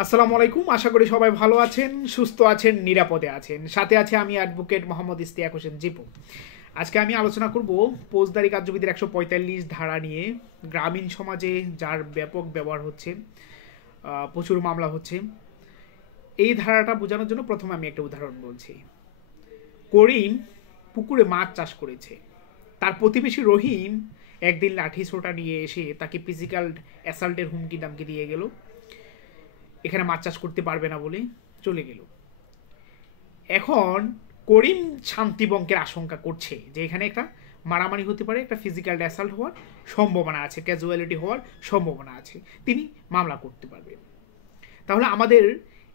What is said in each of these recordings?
আসসালামু আলাইকুম। আশা করি সবাই ভালো আছেন, সুস্থ আছেন, নিরাপদে আছেন। সাথে আছে আমি অ্যাডভোকেট মোহাম্মদ ইশতিয়াক হোসেন জিপু। আজকে আমি আলোচনা করব ফৌজদারি কার্যবিধির ১৪৫ ধারা নিয়ে। গ্রামীণ সমাজে যার ব্যাপক ব্যবহার হচ্ছে, প্রচুর মামলা হচ্ছে। এই ধারাটা বোঝানোর জন্য প্রথমে আমি একটা উদাহরণ বলছি। করিম পুকুরে মাছ চাষ করেছে। তার প্রতিবেশী রহিম একদিন লাঠি ছোটা নিয়ে এসে তাকে ফিজিক্যাল অ্যাসাল্টের হুমকি দামকি দিয়ে গেল, এখানে মাছ চাষ করতে পারবে না বলে চলে গেল। এখন করিম শান্তিবঙ্কের আশঙ্কা করছে যে এখানে একটা মারামারি হতে পারে, একটা ফিজিক্যাল অ্যাসাল্ট হওয়ার সম্ভাবনা আছে, ক্যাজুয়ালিটি হওয়ার সম্ভাবনা আছে, তিনি মামলা করতে পারবেন। তাহলে আমাদের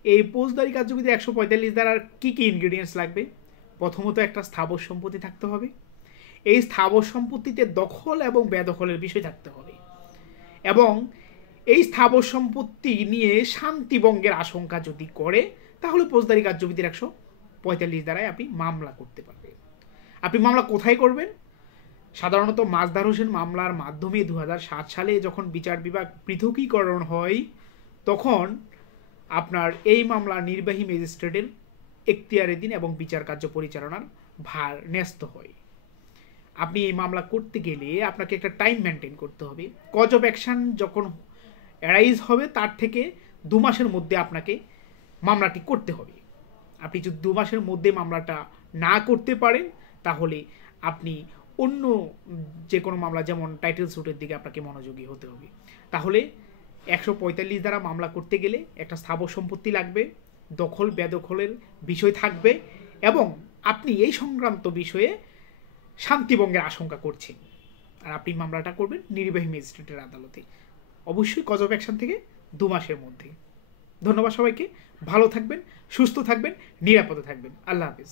এই ফৌজদারি কার্যবিধি ১৪৫ দ্বারার কী কী ইনগ্রিডিয়েন্টস লাগবে? প্রথমত একটা স্থাবর সম্পত্তি থাকতে হবে। এই স্থাবর সম্পত্তিতে দখল এবং বেদখলের বিষয় থাকতে হবে, এবং এই স্থাবর সম্পত্তি নিয়ে শান্তিভঙ্গের আশঙ্কা যদি করে তাহলে ফৌজদারি কার্যবিধির ১৪৫ দ্বারায় আপনি মামলা করতে পারবেন। আপনি মামলা কোথায় করবেন? সাধারণত মাজদার হোসেন মামলার মাধ্যমে ২০০৭ সালে যখন বিচার বিভাগ পৃথকীকরণ হয়, তখন আপনার এই মামলা নির্বাহী ম্যাজিস্ট্রেটের এখতিয়ারাধীন এবং বিচার কার্য পরিচালনার ভার ন্যস্ত হয়। আপনি এই মামলা করতে গেলে আপনাকে একটা টাইম মেনটেন করতে হবে। কজ অফ অ্যাকশন যখন অ্যারাইজ হবে তার থেকে ২ মাসের মধ্যে আপনাকে মামলাটি করতে হবে। আপনি যদি ২ মাসের মধ্যে মামলাটা না করতে পারেন তাহলে আপনি অন্য যে কোনো মামলা, যেমন টাইটেল স্যুটের দিকে আপনাকে মনোযোগী হতে হবে। তাহলে ১৪৫ দ্বারা মামলা করতে গেলে একটা স্থাবর সম্পত্তি লাগবে, দখল বেদখলের বিষয় থাকবে, এবং আপনি এই সংক্রান্ত বিষয়ে শান্তিভঙ্গের আশঙ্কা করছেন। আর আপনি মামলাটা করবেন নির্বাহী ম্যাজিস্ট্রেটের আদালতে, অবশ্যই কজ অফ অ্যাকশন থেকে ২ মাসের মধ্যে। ধন্যবাদ সবাইকে। ভালো থাকবেন, সুস্থ থাকবেন, নিরাপদে থাকবেন। আল্লাহ হাফিজ।